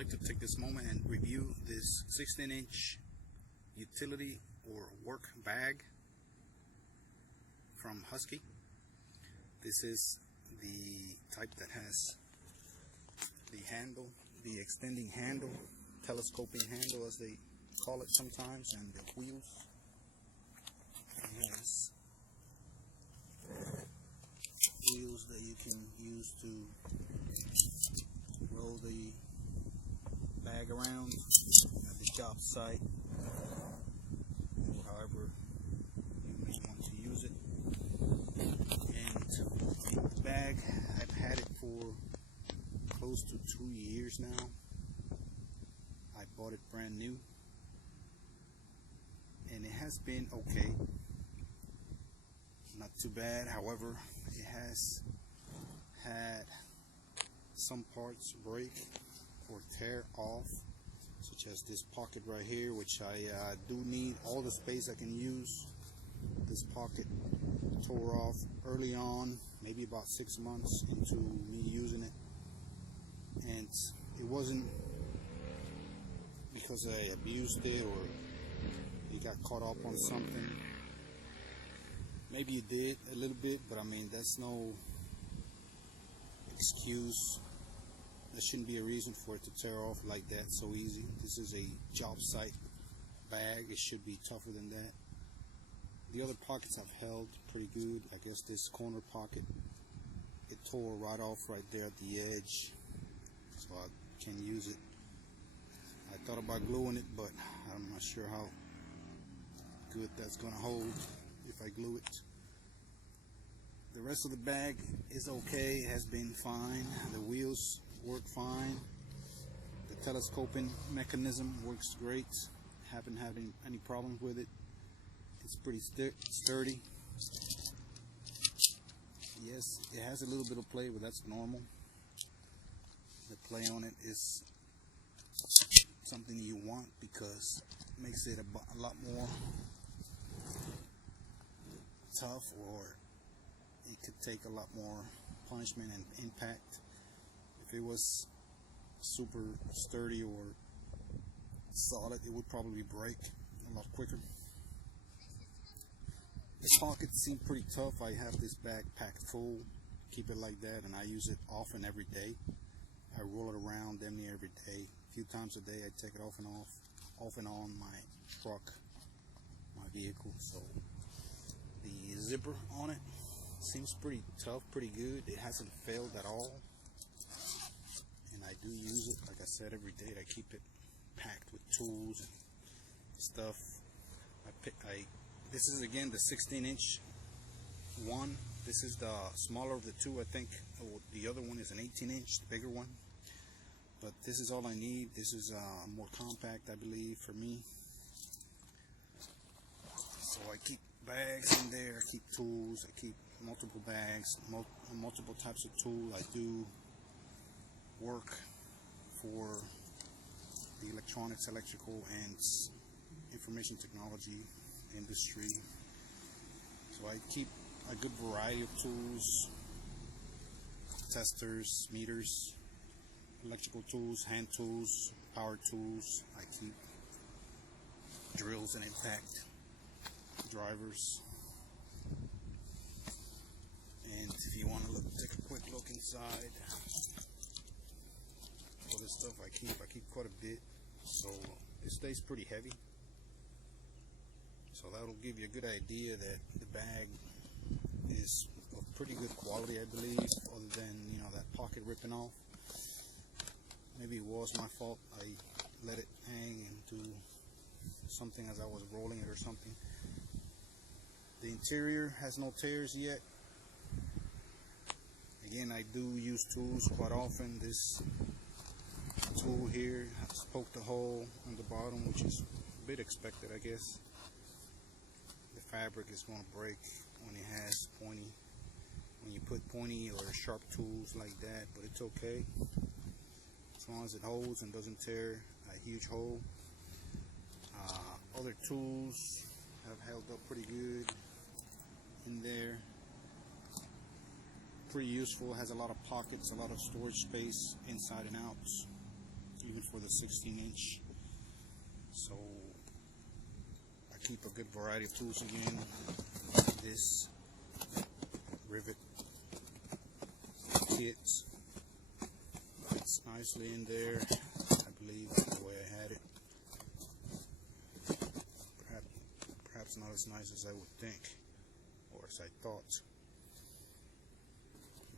like to take this moment and review this 16-inch utility or work bag from Husky. This is the type that has the handle, the extending handle, telescoping handle as they call it sometimes, and the wheels. It has wheels that you can use to roll the bag around at the job site, or however you may want to use it. And the bag, I've had it for close to 2 years now. I bought it brand new, and it has been okay, not too bad. However, it has had some parts break or tear off, such as this pocket right here, which I do need all the space I can use. This pocket tore off early on, maybe about 6 months into me using it, and it wasn't because I abused it or it got caught up on something. Maybe it did a little bit, but I mean, that's no excuse. There shouldn't be a reason for it to tear off like that so easy. This is a job site bag. It should be tougher than that. The other pockets have held pretty good. I guess this corner pocket, it tore right off right there at the edge, so I can't use it. I thought about gluing it, but I'm not sure how good that's gonna hold if I glue it. The rest of the bag is okay, has been fine. The wheels work fine. The telescoping mechanism works great. Haven't had any problems with it. It's pretty sturdy. Yes, it has a little bit of play, but that's normal. The play on it is something you want because it makes it a lot more tough, or it could take a lot more punishment and impact. If it was super sturdy or solid, it would probably break a lot quicker. The pockets seem pretty tough. I have this bag packed full, keep it like that, and I use it often every day. I roll it around damn near every day. A few times a day I take it off and on my truck, my vehicle. So the zipper on it seems pretty tough, pretty good. It hasn't failed at all, and I do use it, like I said, every day. I keep it packed with tools and stuff. This is again the 16-inch one. This is the smaller of the two, I think. The other one is an 18-inch, the bigger one. But this is all I need. This is more compact, I believe, for me. So I keep bags in there, I keep tools, I keep multiple bags, multiple types of tools. I do work for the electronics, electrical, and information technology industry. So I keep a good variety of tools, testers, meters, electrical tools, hand tools, power tools. I keep drills and impact drivers. And if you want to take a quick look inside, all this stuff I keep quite a bit, so it stays pretty heavy. So that'll give you a good idea that the bag is of pretty good quality, I believe, other than, you know, that pocket ripping off. Maybe it was my fault. I let it hang and do something as I was rolling it or something. The interior has no tears yet. Again, I do use tools quite often. This tool here has poked a hole on the bottom, which is a bit expected, I guess. The fabric is going to break when it has pointy, when you put pointy or sharp tools like that, but it's okay as long as it holds and doesn't tear a huge hole. Other tools have held up pretty good in there. Pretty useful, has a lot of pockets, a lot of storage space inside and out. Even looking for the 16-inch. So I keep a good variety of tools again. This rivet kit fits nicely in there. I believe that's the way I had it. Perhaps not as nice as I would think, or as I thought.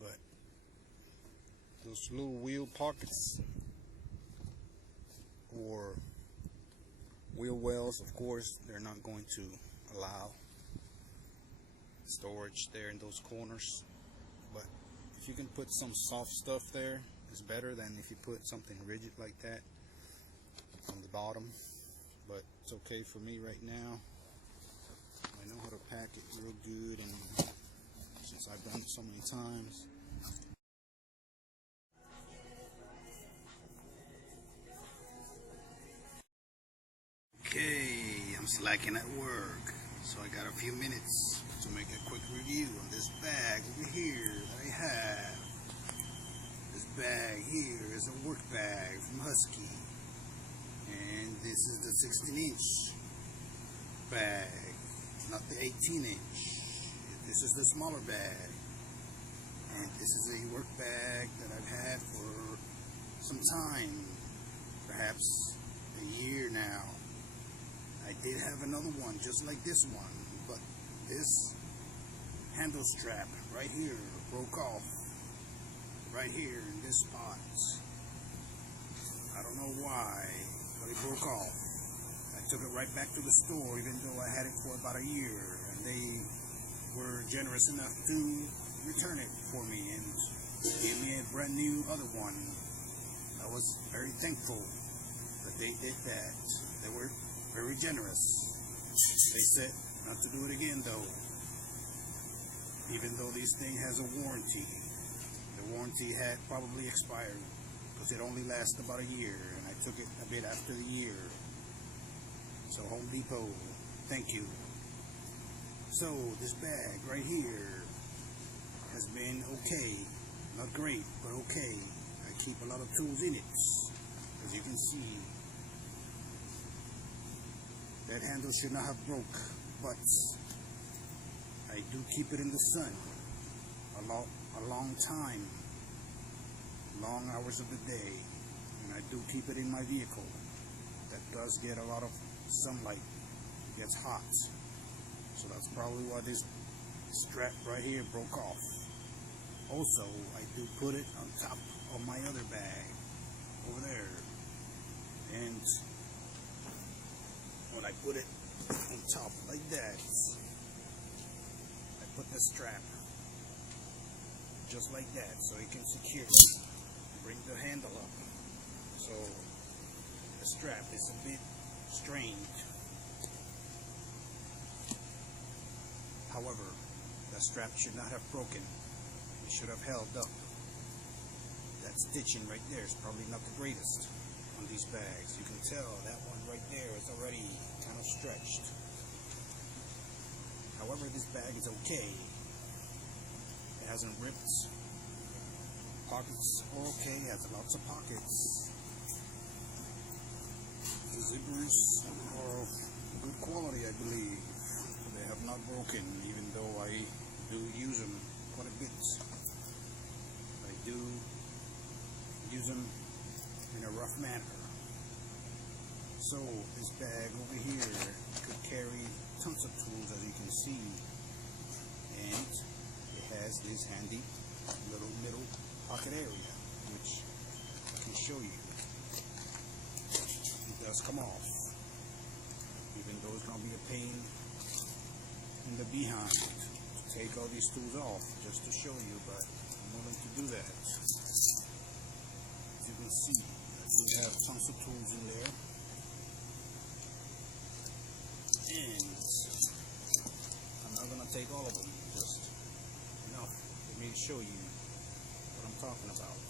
But those little wheel pockets or wheel wells, of course, they're not going to allow storage there in those corners. But if you can put some soft stuff there, it's better than if you put something rigid like that on the bottom. But it's okay for me right now. I know how to pack it real good, and since I've done it so many times. Okay, I'm slacking at work, so I got a few minutes to make a quick review on this bag over here that I have. This bag here is a work bag from Husky, and this is the 16-inch bag, not the 18-inch. This is the smaller bag, and this is a work bag that I've had for some time, perhaps a year now. I did have another one just like this one, but this handle strap right here broke off right here in this spot. I don't know why, but it broke off. I took it right back to the store, even though I had it for about a year, and they were generous enough to return it for me and give me a brand new other one. I was very thankful that they did that. They were very generous. They said not to do it again though, even though this thing has a warranty. The warranty had probably expired because it only lasts about a year, and I took it a bit after the year. So Home Depot, thank you. So this bag right here has been okay, not great, but okay. I keep a lot of tools in it, as you can see. That handle should not have broke, but I do keep it in the sun a long time, long hours of the day, and I do keep it in my vehicle. That does get a lot of sunlight. It gets hot, so that's probably why this strap right here broke off. Also, I do put it on top of my other bag over there, and when I put it on top like that, I put the strap just like that so it can secure it, bring the handle up. So the strap is a bit strained. However, the strap should not have broken. It should have held up. That stitching right there is probably not the greatest on these bags. You can tell that one right there is already kind of stretched. However, this bag is okay. It hasn't ripped. Pockets are okay. It has lots of pockets. The zippers are of good quality, I believe. They have not broken, even though I do use them quite a bit. I do use them in a rough manner. So this bag over here could carry tons of tools, as you can see, and it has this handy little middle pocket area, which I can show you. It does come off, even though it's going to be a pain in the behind to take all these tools off just to show you, but I'm willing to do that. As you can see, I do have tons of tools in there. And I'm not going to take all of them, just enough for me to show you what I'm talking about.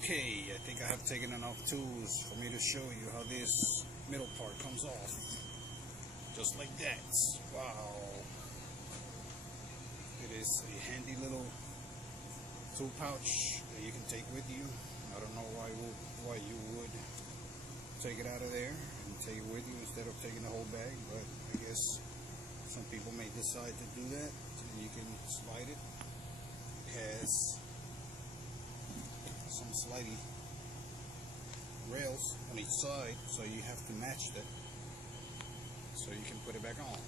Okay, I think I have taken enough tools for me to show you how this middle part comes off. Just like that. Wow. It is a handy little tool pouch that you can take with you. I don't know why you would take it out of there and take it with you instead of taking the whole bag, but I guess some people may decide to do that. And you can slide it. It has some slidey rails on each side, so you have to match that so you can put it back on.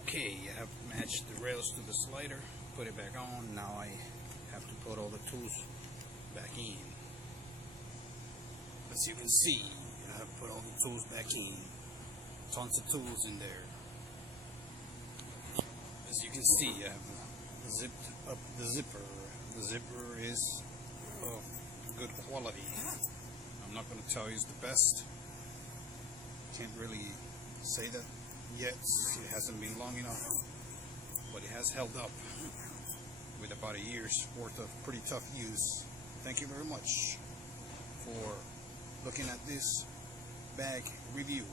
Okay, I have matched the rails to the slider, put it back on. Now I have to put all the tools back in. As you can see, I have put all the tools back in. Tons of tools in there. As you can see, I have zipped up the zipper. The zipper is of good quality. I'm not going to tell you it's the best. Can't really say that yet. It hasn't been long enough, but it has held up with about a year's worth of pretty tough use. Thank you very much for looking at this bag review.